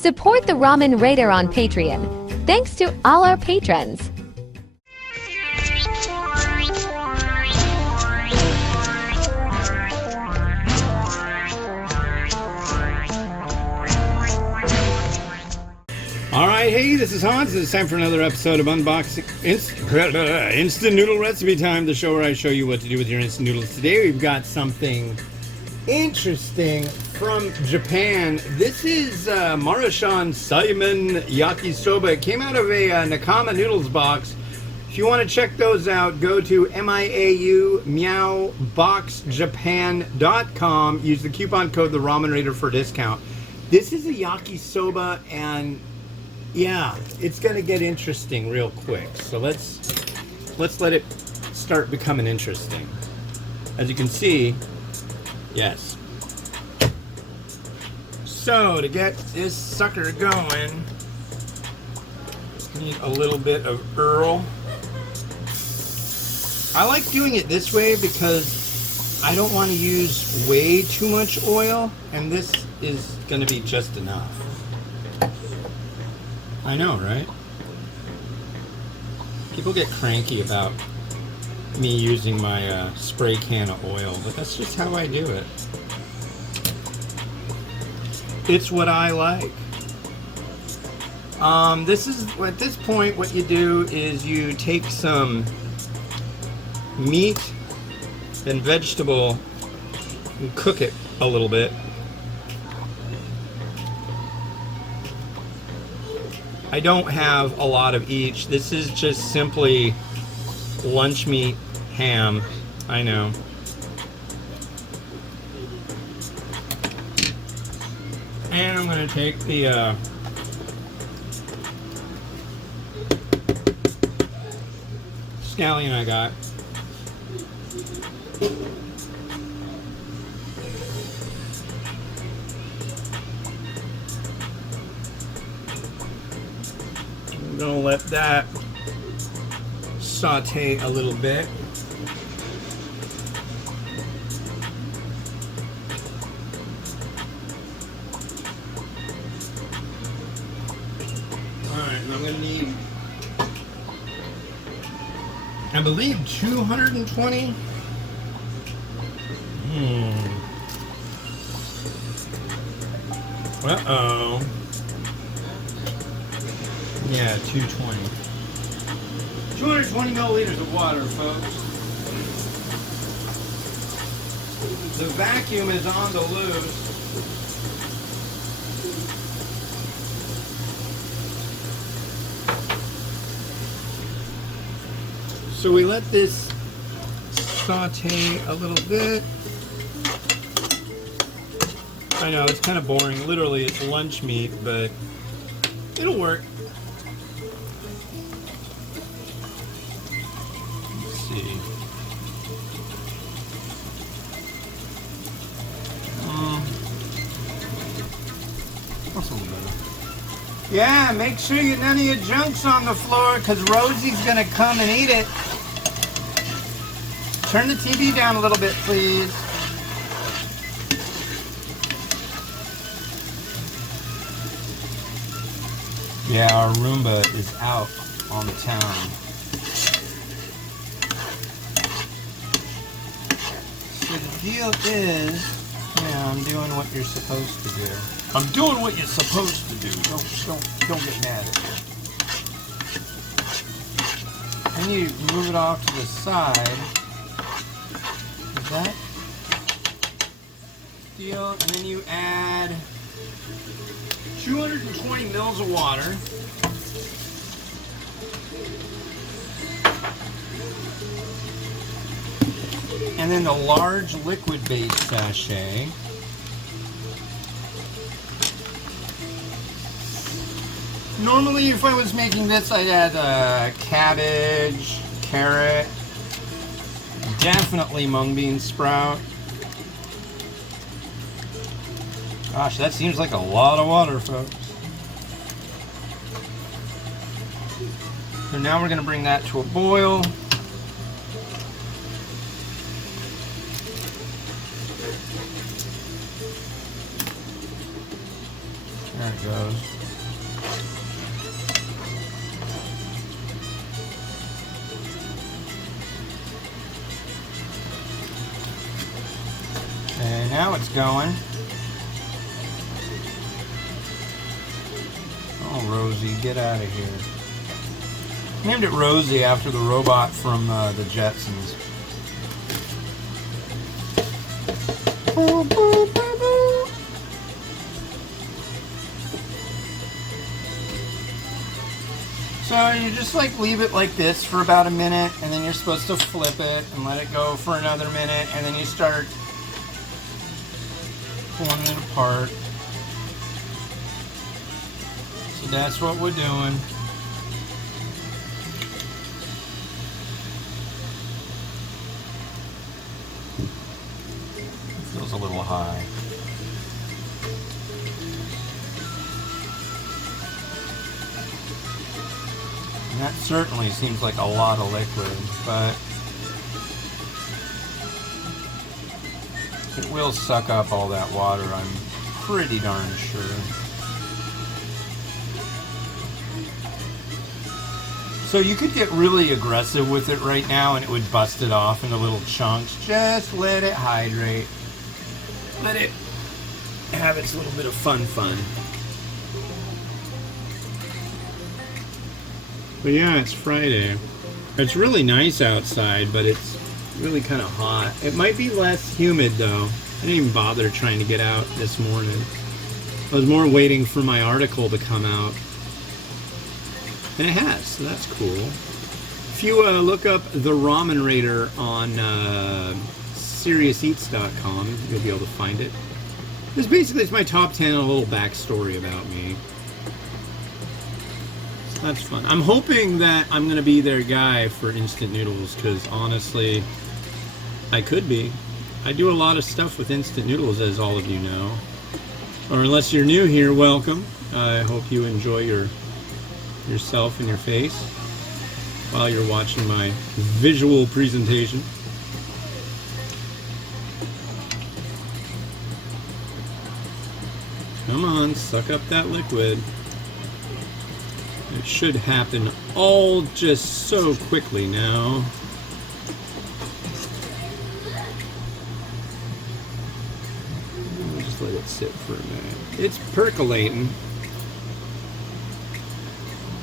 Support the Ramen Raider on Patreon. Thanks to all our patrons. Alright, hey, this is Hans, and it's time for another episode of Unboxing Instant Noodle Recipe Time, the show where I show you what to do with your instant noodles. Today we've got something interesting from Japan. This is Maruchan Seimen Yakisoba. It came out of a Nakama Noodles box. If you want to check those out, go to miaumeowboxjapan.com. Use the coupon code The Ramen Raider for a discount. This is a yakisoba, and yeah, it's gonna get interesting real quick. So let's let it start becoming interesting. As you can see, yes. So to get this sucker going, need a little bit of Earl. I like doing it this way because I don't want to use way too much oil, and this is gonna be just enough. I know, right? People get cranky about me using my spray can of oil, but that's just how I do it. It's what I like. This is, at this point, what you do is you take some meat and vegetable and cook it a little bit. I don't have a lot of each. This is just simply lunch meat ham. I know. And I'm going to take the scallion I got. I'm gonna let that saute a little bit. Alright, and I'm gonna need, I believe, 220. Uh-oh. Yeah, 220. 220 milliliters of water, folks. The vacuum is on the loose. So we let this saute a little bit. I know, it's kind of boring. Literally, it's lunch meat, but it'll work. Let's see. That's a little better. Yeah, make sure none of your junk's on the floor, because Rosie's going to come and eat it. Turn the TV down a little bit, please. Yeah, our Roomba is out on the town. So the deal is, yeah, I'm doing what you're supposed to do. I'm doing what you're supposed to do. Don't get mad at me. Then you move it off to the side. Is that deal? And then you add 220 mils of water. And then the large liquid base sachet. Normally, if I was making this, I'd add cabbage, carrot, definitely mung bean sprout. Gosh, that seems like a lot of water, folks. So now we're going to bring that to a boil. There it goes. goes. Okay, now it's going. Oh, Rosie, get out of here. Named it Rosie after the robot from the Jetsons. Boop, boop, boop, boop. So you just like leave it like this for about a minute, and then you're supposed to flip it and let it go for another minute, and then you start pulling it apart. So that's what we're doing. Feels a little high. And that certainly seems like a lot of liquid, but it will suck up all that water, I'm pretty darn sure. So you could get really aggressive with it right now and it would bust it off into little chunks. Just let it hydrate. Let it have its little bit of fun. But yeah, it's Friday. It's really nice outside, but it's really kind of hot. It might be less humid though. I didn't even bother trying to get out this morning. I was more waiting for my article to come out. And it has, so that's cool. If you look up the Ramen Raider on SeriousEats.com, you'll be able to find it. This basically is my top 10 and a little backstory about me. So that's fun. I'm hoping that I'm going to be their guy for instant noodles, because honestly, I could be. I do a lot of stuff with instant noodles, as all of you know. Or unless you're new here, welcome. I hope you enjoy yourself and your face while you're watching my visual presentation. Come on, suck up that liquid. It should happen all just so quickly now. I'll just let it sit for a minute. It's percolating.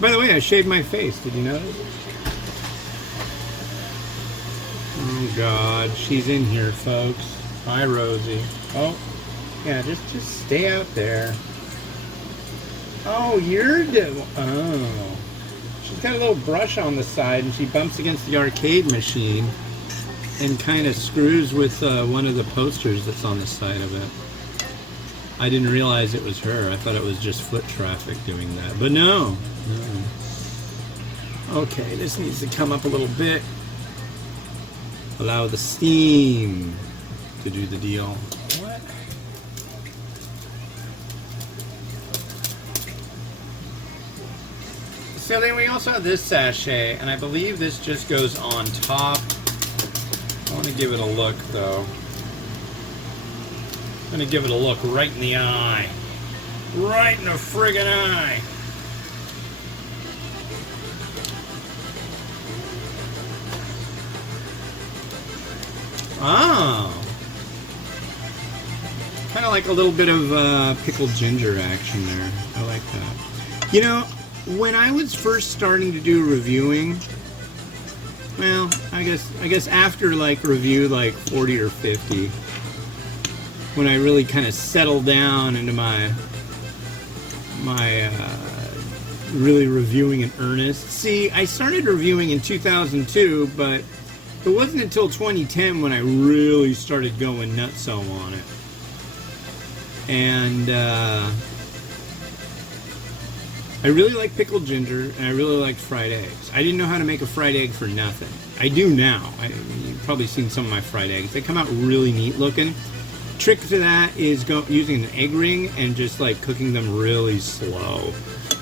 By the way, I shaved my face. Did you notice? Oh God, she's in here, folks. Hi, Rosie. Oh, yeah, just stay out there. Oh, oh. She's got a little brush on the side, and she bumps against the arcade machine and kind of screws with one of the posters that's on the side of it. I didn't realize it was her. I thought it was just foot traffic doing that. But no. Okay, this needs to come up a little bit. Allow the steam to do the deal. What? So then we also have this sachet, and I believe this just goes on top. I want to give it a look, though. I'm going to give it a look right in the eye. Right in the friggin' eye. Oh. Kind of like a little bit of pickled ginger action there. I like that. You know, when I was first starting to do reviewing, well, I guess after like review like 40 or 50, when I really kind of settled down into my really reviewing in earnest. See, I started reviewing in 2002, but it wasn't until 2010 when I really started going nutso on it. And I really like pickled ginger, and I really like fried eggs. I didn't know how to make a fried egg for nothing. I do now. You've probably seen some of my fried eggs. They come out really neat looking. Trick to that is using an egg ring and just like cooking them really slow.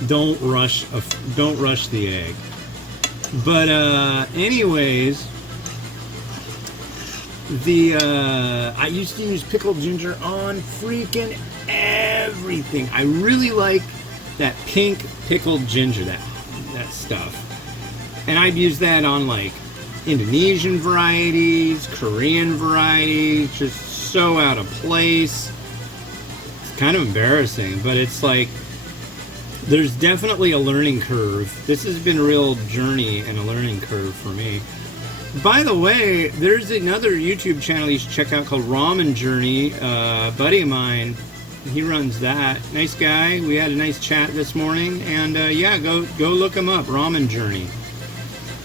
Don't rush the egg. But anyways, I used to use pickled ginger on freaking everything. I really like that pink pickled ginger, that stuff. And I've used that on like Indonesian varieties, Korean varieties, just so out of place. It's kind of embarrassing, but it's like, there's definitely a learning curve. This has been a real journey and a learning curve for me. By the way, there's another YouTube channel you should check out called Ramen Journey. A buddy of mine, he runs that. Nice guy. We had a nice chat this morning, and yeah, go look him up. Ramen Journey.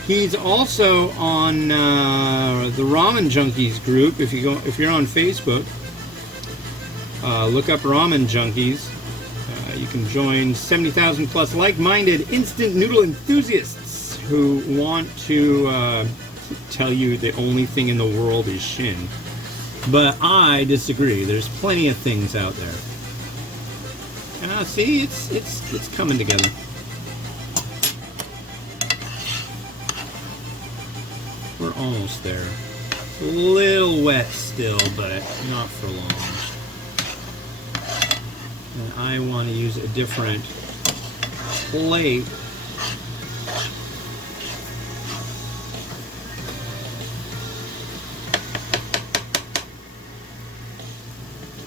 He's also on the Ramen Junkies group. If you're on Facebook, look up Ramen Junkies. You can join 70,000 plus like-minded instant noodle enthusiasts who want to tell you the only thing in the world is Shin. But I disagree. There's plenty of things out there. See, it's coming together. We're almost there. It's a little wet still, but not for long. And I want to use a different plate.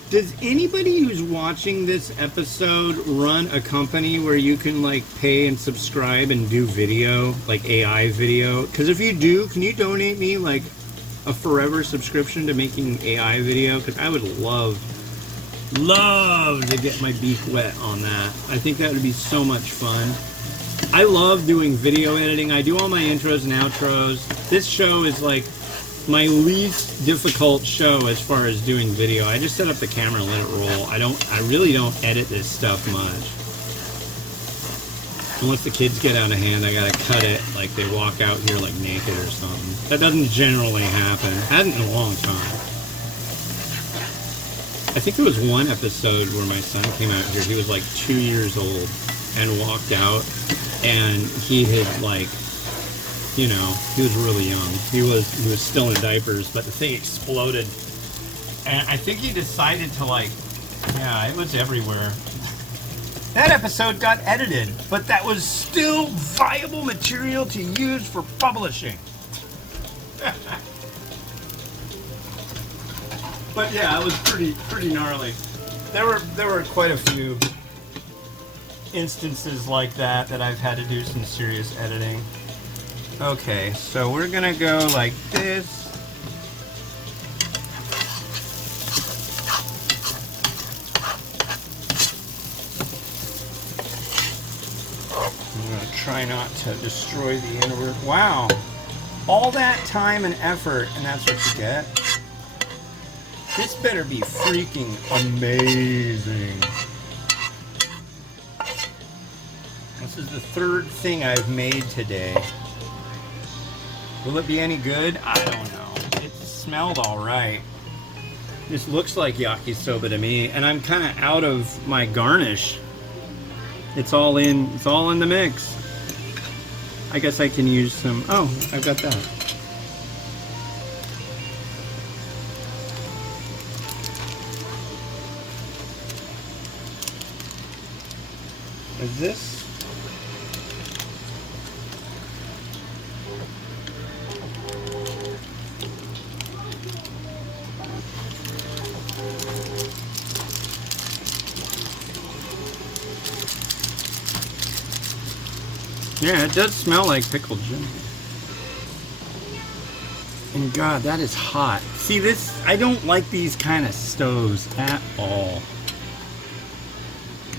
Does anybody who's watching this episode run a company where you can like pay and subscribe and do video, like AI video? Because if you do, can you donate me like a forever subscription to making AI video? Because I would love to get my beak wet on that. I think that would be so much fun. I love doing video editing. I do all my intros and outros. This show is like my least difficult show as far as doing video. I just set up the camera and let it roll. I really don't edit this stuff much. And once the kids get out of hand, I gotta cut it like they walk out here like naked or something. That doesn't generally happen. Hasn't in a long time. I think there was one episode where my son came out here. He was like 2 years old and walked out, and he had like, you know, he was really young. He was still in diapers, but the thing exploded. And I think he decided to like, yeah, it was everywhere. That episode got edited, but that was still viable material to use for publishing. But yeah, it was pretty gnarly. There were quite a few instances like that I've had to do some serious editing. Okay, so we're gonna go like this. I'm gonna try not to destroy the inner. Wow, all that time and effort, and that's what you get. This better be freaking amazing. This is the third thing I've made today. Will it be any good? I don't know. It smelled all right. This looks like yakisoba to me, and I'm kind of out of my garnish. It's all in the mix. I guess I can use some. Oh, I've got that. Is this? Yeah, it does smell like pickled ginger. And God, that is hot. See this, I don't like these kind of stoves at all.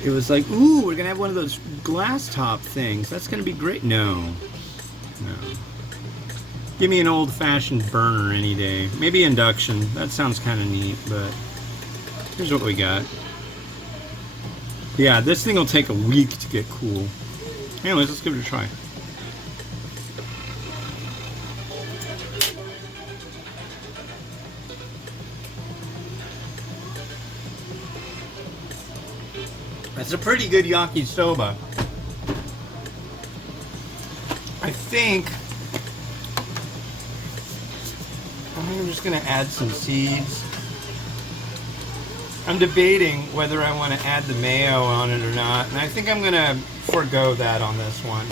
It was like, ooh, we're gonna have one of those glass top things. That's gonna be great. No. Give me an old-fashioned burner any day. Maybe induction. That sounds kind of neat, but here's what we got. Yeah, this thing will take a week to get cool. Anyways, let's give it a try. That's a pretty good yakisoba. I think I'm just gonna add some seeds. I'm debating whether I want to add the mayo on it or not, and I think I'm going to forego that on this one.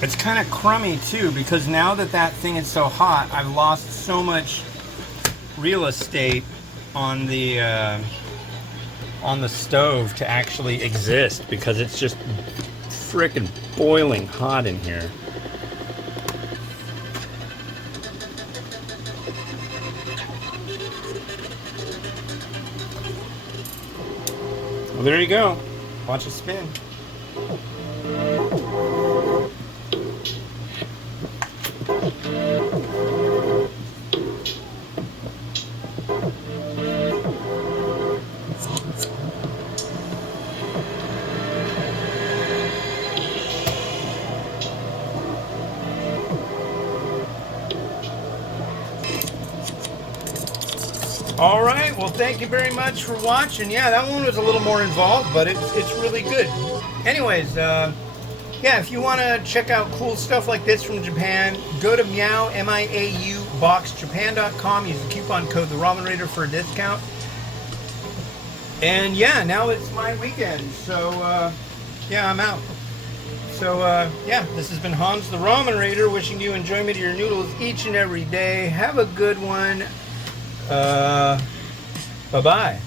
It's kind of crummy too, because now that that thing is so hot, I've lost so much real estate on the stove to actually exist, because it's just frickin' boiling hot in here. Well, there you go. Watch it spin. All right, well, thank you very much for watching. Yeah, that one was a little more involved, but it's really good. Anyways, yeah, if you want to check out cool stuff like this from Japan, go to Meow, M-I-A-U, boxjapan.com. Use the coupon code TheRamenRaider for a discount. And yeah, now it's my weekend, so yeah, I'm out. So yeah, this has been Hans the Ramen Raider, wishing you enjoyment of your noodles each and every day. Have a good one. Bye-bye.